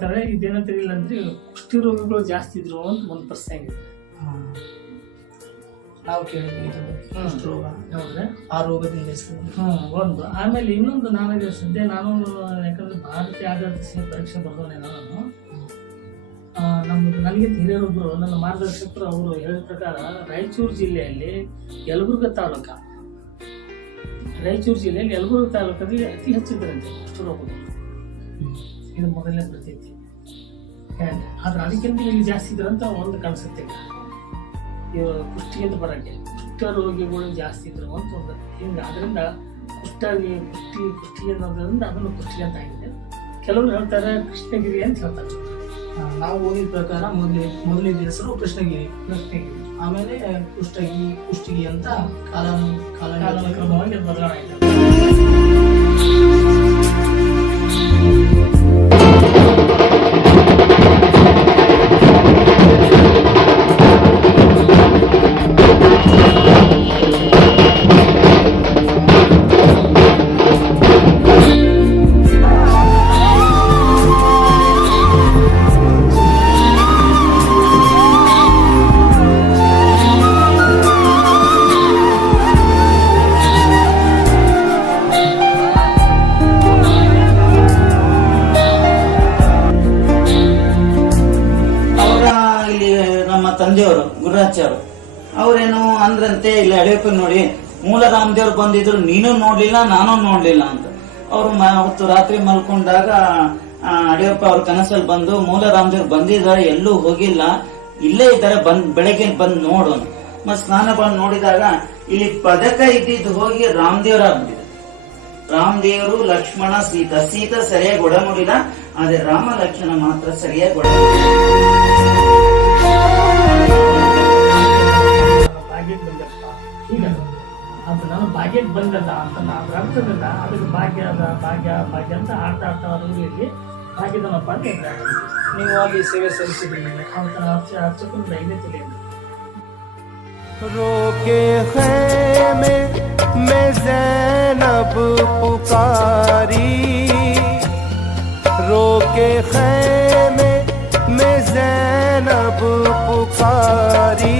ಹೇಳ್ತಾರೆ ಇದೇನಂತ ಇಲ್ಲ ಅಂದ್ರೆ ಕುಷ್ಠಿ ರೋಗಿಗಳು ಜಾಸ್ತಿ ಇದ್ರು ಅಂತ ಒಂದು ಪ್ರಶ್ನೆ ಆಗಿದೆ. ನಾವು ಕೇಳಿದ್ವಿ ರೋಗ ಹೌದ್ರೆ ಆ ರೋಗದಿಂದ ಹೆಸರು. ಒಂದು ಆಮೇಲೆ ಇನ್ನೊಂದು ನನಗೆ ಸದ್ಯ ನಾನು ಯಾಕಂದ್ರೆ ಭಾರತೀಯ ಆಡಳಿತ ಪರೀಕ್ಷೆ ಬರ್ದವನೇ ನಾನು. ನನಗೆ ಹಿರಿಯರೊಬ್ಬರು ನನ್ನ ಮಾರ್ಗದರ್ಶಕರು ಅವರು ಹೇಳಿದ ಪ್ರಕಾರ ರಾಯಚೂರು ಜಿಲ್ಲೆಯಲ್ಲಿ ಯಲಬುರ್ಗಾ ತಾಲೂಕಲ್ಲಿ ಅತಿ ಹೆಚ್ಚಿದ್ರಂತೆ ಕುಷ್ಠರೋಗಗಳು. ಇದು ಮೊದಲನೇ ಪ್ರತೀತಿ. ಆದ್ರೆ ಅದಕ್ಕಿಂತ ಇಲ್ಲಿ ಜಾಸ್ತಿ ಇದ್ರಂತ ಒಂದು ಕಾಣಿಸುತ್ತೆ. ಕುಷ್ಠಿಗಿಂತ ಬರಕ್ಕೆ ಕುಷ್ಠ ರೋಗಿಗಳು ಜಾಸ್ತಿ ಇದ್ರು ಅಂತ ಒಂದು ಹಿಂಗೆ. ಅದರಿಂದ ಕುಷ್ಠಿ ಅನ್ನೋದ್ರಿಂದ ಅದನ್ನು ಕುಷ್ಠಿಗೆ ಅಂತ ಆಗಿದೆ. ಕೆಲವರು ಹೇಳ್ತಾರೆ ಕೃಷ್ಣಗಿರಿ ಅಂತ ಹೇಳ್ತಾರೆ. ನಾವು ಓದಿದ ಪ್ರಕಾರ ಮೊದಲನೇ ಹೆಸರು ಕೃಷ್ಣಗಿರಿ, ಆಮೇಲೆ ಕುಷ್ಟಗಿ ಅಂತ ಕಾಲಕ್ರಮವಾಗಿ ಬದಲಾವಣೆ ಆಗಿದೆ. ತಂದೆಯವರು ಗುರುರಾಜ್ ಅವ್ರೇನು ಅಂದ್ರಂತೆ ಇಲ್ಲಿ ಅಡಿಯಪ್ಪ ನೋಡಿ ಮೂಲ ರಾಮದೇವ್ರು ಬಂದಿದ್ರು, ನೀನು ನೋಡ್ಲಿಲ್ಲ ನಾನು ನೋಡ್ಲಿಲ್ಲ ಅಂತ. ಅವ್ರು ಅವತ್ತು ರಾತ್ರಿ ಮಲ್ಕೊಂಡಾಗ ಅಡಿಯಪ್ಪ ಅವ್ರ ಕನಸಲ್ಲಿ ಬಂದು ಮೂಲ ರಾಮದೇವ್ರು ಬಂದಿದ್ದಾರೆ, ಎಲ್ಲೂ ಹೋಗಿಲ್ಲ, ಇಲ್ಲೇ ಇದ್ದಾರೆ, ಬೆಳಗ್ಗೆ ಬಂದ್ ನೋಡು. ಮತ್ ಸ್ನಾನ ಬಂದು ನೋಡಿದಾಗ ಇಲ್ಲಿ ಪದಕ ಇದ್ದಿದ್ದು ಹೋಗಿ ರಾಮದೇವರಾಗ್ಬಿಟ್ಟಿದೆ. ರಾಮದೇವರು, ಲಕ್ಷ್ಮಣ, ಸೀತಾ ಸರಿಯಾಗಿ ಒಡಮೂಡಿಲ್ಲ, ಆದ್ರೆ ರಾಮ ಲಕ್ಷ್ಮಣ ಮಾತ್ರ ಸರಿಯಾಗಿ ಅದು ನಾನು ಭಾಗ್ಯಕ್ಕೆ ಬಂದಲ್ಲ ಅಂತ ನಾವು ಅರ್ಥದಲ್ಲ. ಅದಕ್ಕೆ ಭಾಗ್ಯ ಅಂತ ಆಡ್ತಾ ಅದರಲ್ಲಿ ಭಾಗ್ಯದನಪ್ಪ ಅಂತ ಹೇಳ್ತಾರೆ. ನೀವು ಅಲ್ಲಿ ಸೇವೆ ಸಲ್ಲಿಸಿದ್ರಿ ಅರ್ಚಕರು ಐದೇ ತಿಳಿಯಿಲ್ಲ. रोके खैमे में ज़ैनब पुकारी, रोके खैमे में ज़ैनब पुकारी.